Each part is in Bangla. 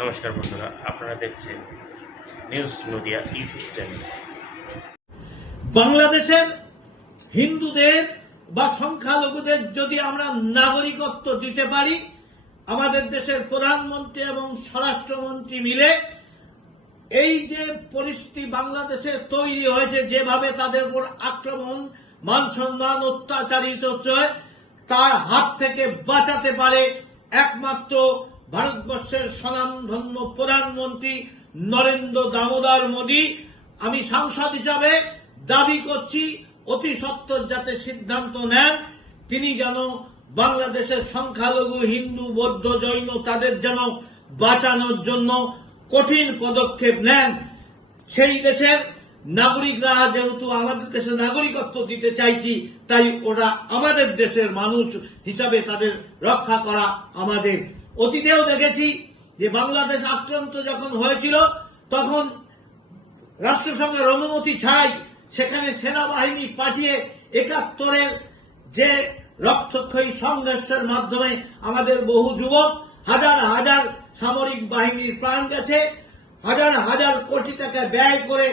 নমস্কার বন্ধুরা, আপনারা দেখছেন নিউজ নদিয়া ইউটিউব চ্যানেল বাংলাদেশের হিন্দুদের বা সংখ্যালঘুদের যদি আমরা নাগরিকত্ব দিতে পারি, আমাদের দেশের প্রধানমন্ত্রী এবং স্বরাষ্ট্রমন্ত্রী মিলে এই যে পরিস্থিতি বাংলাদেশে তৈরি হয়েছে, যেভাবে তাদের উপর আক্রমণ, মান সম্মান অত্যাচারিত হচ্ছে, তার হাত থেকে বাঁচাতে পারে একমাত্র ভারতবর্ষের স্বনামধন্য প্রধানমন্ত্রী নরেন্দ্র দামোদর মোদী, আমি সাংসদ হিসাবে দাবি করছি, অতি সত্বর যাতে সিদ্ধান্ত নেন, তিনি যেন বাংলাদেশের সংখ্যালঘু, হিন্দু, বৌদ্ধ, জৈন তাদের যেন বাঁচানোর জন্য কঠিন পদক্ষেপ নেন। সেই দেশের নাগরিকরা যেহেতু আমাদের দেশের নাগরিকত্ব দিতে চাইছি, তাই ওরা আমাদের দেশের মানুষ হিসাবে তাদের রক্ষা করা আমাদের অতীতেও দেখেছি যে বাংলাদেশ আক্রান্ত যখন হয়েছিল, তখন রাষ্ট্রসংঘের অনুমতি ছাড়াই সেখানে সেনাবাহিনী পাঠিয়ে একাত্তরের যে রক্তক্ষয়ী সংঘর্ষের মাধ্যমে আমাদের বহু যুবক, হাজার হাজার সামরিক বাহিনীর প্রাণ গেছে, হাজার হাজার কোটি টাকা ব্যয় করে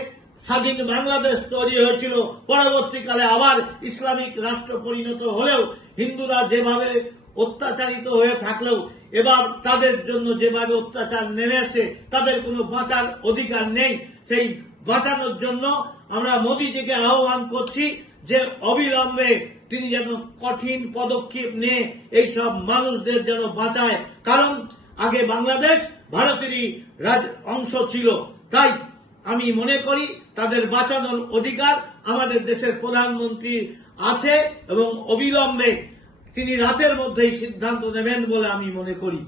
স্বাধীন বাংলাদেশ তৈরি হয়েছিল। পরবর্তীকালে আবার ইসলামিক রাষ্ট্র পরিণত হলেও হিন্দুরা যেভাবে অত্যাচারিত হয়ে থাকলেও এবার তাদের জন্য যেভাবে অত্যাচার নেমে আসে তাদের কোনো বাঁচার অধিকার নেই। সেই বাঁচানোর জন্য আমরা মোদীজিকে আহ্বান করছি যে অবিলম্বে তিনি যেন কঠিন পদক্ষেপ নিয়ে এইসব মানুষদের যেন বাঁচায়। কারণ আগে বাংলাদেশ ভারতেরই রাজ অংশ ছিল। তাই আমি মনে করি তাদের বাঁচানোর অধিকার আমাদের দেশের প্রধানমন্ত্রী আছে এবং অবিলম্বে তিনি রাতের মধ্যেই সিদ্ধান্ত নেবেন বলে আমি মনে করি।